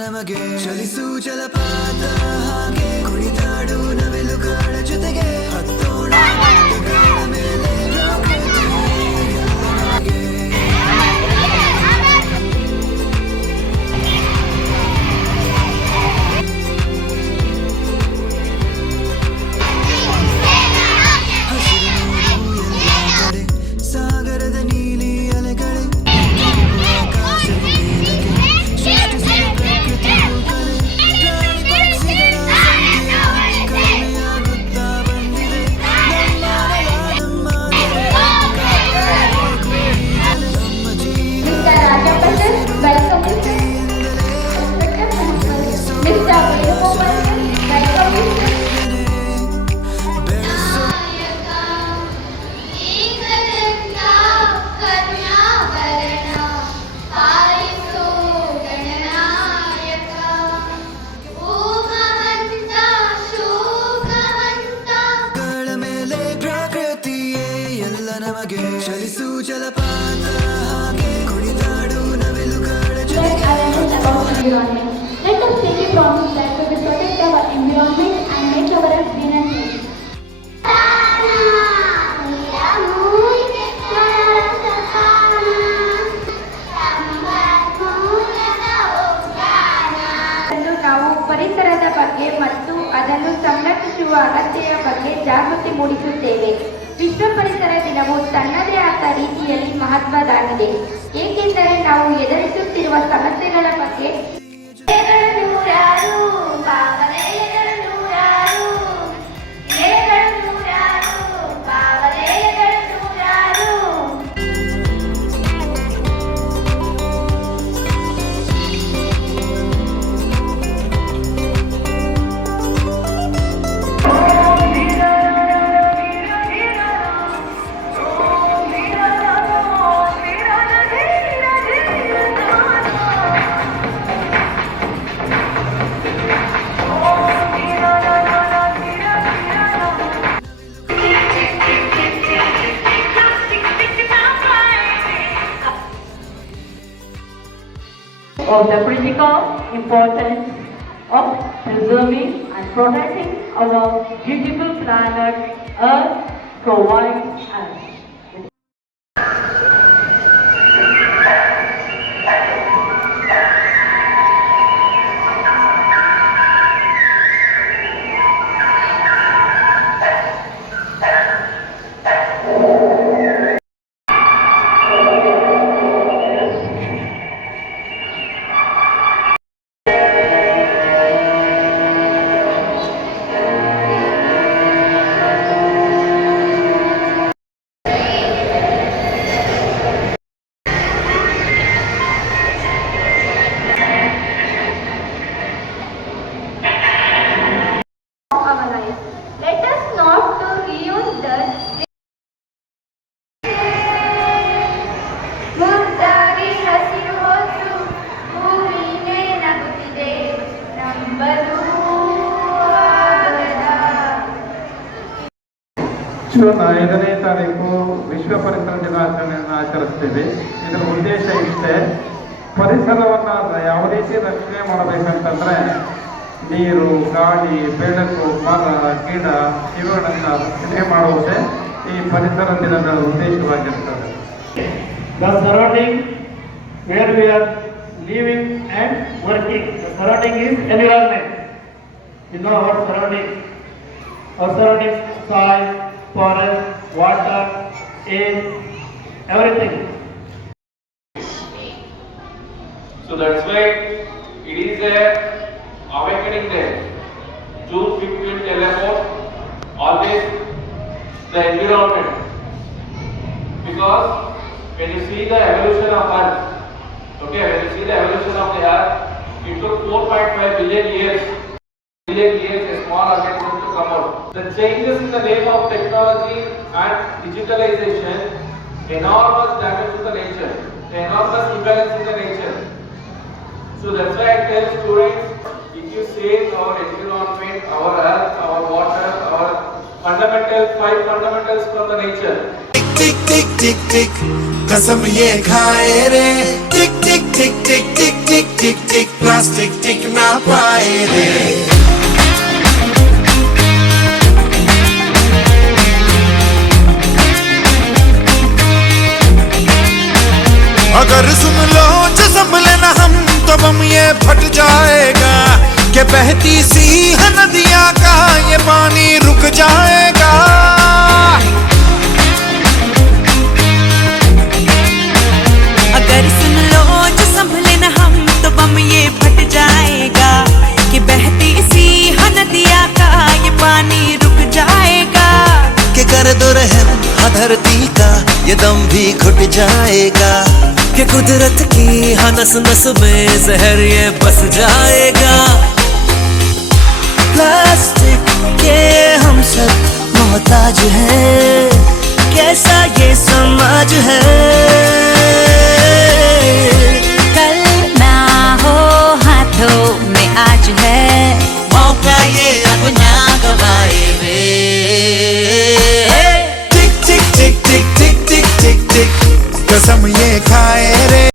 ನಮಗೆ ಚಲಿಸು ಜಲಪಾತ ಹಾಗೆ ಕುಣಿದಾಡು ನವಿಲುಗಳ ಜೊತೆಗೆ ಹತ್ತೋಣ ಬೆಟ್ಟಗಳ ಮೇಲೆ ಪ್ರಕೃತಿ ಎಲ್ಲ ನಮಗೆ. ಹಸಿರು ನೋಡು ಎಲ್ಲ ಕಡೆ ಸಾಗರದ ನೀಲಿ ಅಲೆಗಳೇ ಆಕಾಶದ ಮೇಲಕ್ಕೆ ಸೃಷ್ಟಿಸಿದ ಪ್ರಕೃತಿಯು ಕಲೆ ಪ್ರಾಣಿ ಪಕ್ಷಿಗಳ ಸಂಖ್ಯೆ ಕಡಿಮೆಯಾಗುತ್ತಾ ಬಂದಿದೆ. ನಮ್ಮ ಕಾಪಾಡಬೇಕು ಈಗಲೇ ನಮ್ಮ ಜೀವನ ಹಸಿರು ಪ್ರಕೃತಿಯಿಂದಲೇ ಬೆಳೆಸೋ ಗಳ ಮೇಲೆ ಪ್ರಕೃತಿಯೇ ಎಲ್ಲ ನಮಗೆ ಚಲಿಸು ಜಲಪಾತ ಹಾಗೆ ಕುಣಿದಾಡು ನವಿಲುಗಳ ಜೊತೆಗೆ Environment. Let us take a promise that we will protect our environment and make our earth green and clean. ನಾವು ಪರಿಸರದ ಬಗ್ಗೆ ಮತ್ತು ಅದನ್ನು ಸಂರಕ್ಷಿಸುವ ಅಗತ್ಯದ ಬಗ್ಗೆ ಜಾಗೃತಿ ಮೂಡಿಸುತ್ತೇವೆ. ವಿಶ್ವ ಪರಿಸರ ದಿನವು ತನ್ನದೇ ಆದ ರೀತಿಯಲ್ಲಿ ಮಹತ್ವದಾಗಿದೆ, ಏಕೆಂದರೆ ನಾವು ಎದುರಿಸುತ್ತಿರುವ ಸಮಸ್ಯೆಗಳ ಬಗ್ಗೆ of the critical importance of preserving and protecting our beautiful planet Earth provides us. our life. Let us not to reuse the ಮುದ್ದಾಗಿ ಹಸಿರು ಹೊತ್ತು ಭೂಮಿಗೆ ನಗುತ್ತಿದೆ ನಂಬಲು ಆಗದ. ಜೂನ್ 5ನೇ ತಾರೀಕು ವಿಶ್ವ ಪರಿಸರ ದಿನಾಚರಣೆಯನ್ನು ಆಚರಿಸ್ತೀವಿ. ಇದರ ಉದ್ದೇಶ ಇಷ್ಟೇ, ಪರಿಸರವನ್ನು ಯಾವ ರೀತಿ ರಕ್ಷಣೆ ಮಾಡಬೇಕಂತಂದ್ರೆ ನೀರು, ಗಾಳಿ, ಬೆಳಕು, ಮರ, ಗಿಡ ಇವುಗಳನ್ನು ರಕ್ಷಣೆ ಮಾಡುವುದೇ ಈ ಪರಿಸರ ದಿನದ ಉದ್ದೇಶವಾಗಿರ್ತದೆ. The surrounding where we are living and working. The surrounding is environment. You know our surrounding. Our surrounding, soil, forest, water, air, everything. So that's why it is a awakening day. June 5th will tell about always the environment. Because when you see the evolution of Earth, okay, when you see the evolution of the Earth, it took 4.5 billion years a small organism to come out. The changes in the name of technology and digitalization, enormous damage to the nature, enormous imbalance in the nature. So that's why I tell students, if you save our environment, our earth, our water, our fundamentals, 5 fundamentals from the nature. tick tick tick tick कसम ये खाए रे, टिक टिक टिक टिक टिक टिक टिक टिक plastic टिक ना पाए रे। अगर सुन लो जो संभले ना हम तो बम ये फट जाएगा, कि बहती सी है नदियां का ये पानी रुक जाएगा। अगर सुन लो जो संभले ना हम तो बम ये फट जाएगा, कि बहती सी है नदियां का ये पानी रुक जाएगा। कि कर दो रहम धरती का ये दम भी घुट जाएगा, कि कुदरत की हर नस नस में जहर ये बस जाएगा। प्लास्टिक के हम सब मोहताज हैं, कैसा ये समाज है।